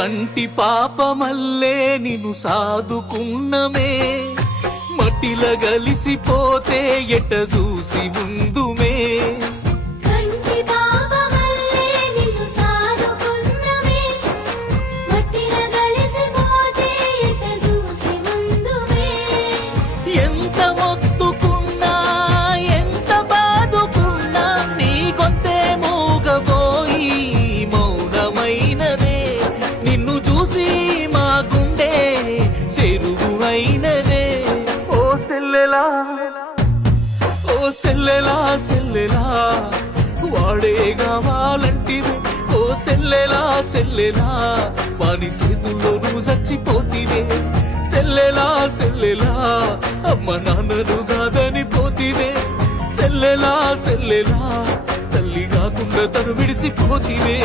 కంటి పాపమల్లే నిన్ను సాదుకున్నమే మట్టిల గలిసిపోతే ఎట చూసి ఉందుమే ఎంత మొత్తుకున్నా ఎంత బాదుకున్నా నీ గొంతే మూగబోయి మౌనమైనదే నిన్ను చూసి మా గుండె చెరువు అయినదే ఓ సెల్లెలా ఓ సెల్లెలా సెల్లెలా వాడే కావాలంటివే ఓ సెల్లెలా సెల్లెలా వాని చేతుల్లో నువ్వు చచ్చిపోతివే సెల్లెలా సెల్లెలా అమ్మ నాన్నను కాదని పోతివే సెల్లెలా సెల్లెలా తల్లి కాకుండా తను విడిసిపోతివే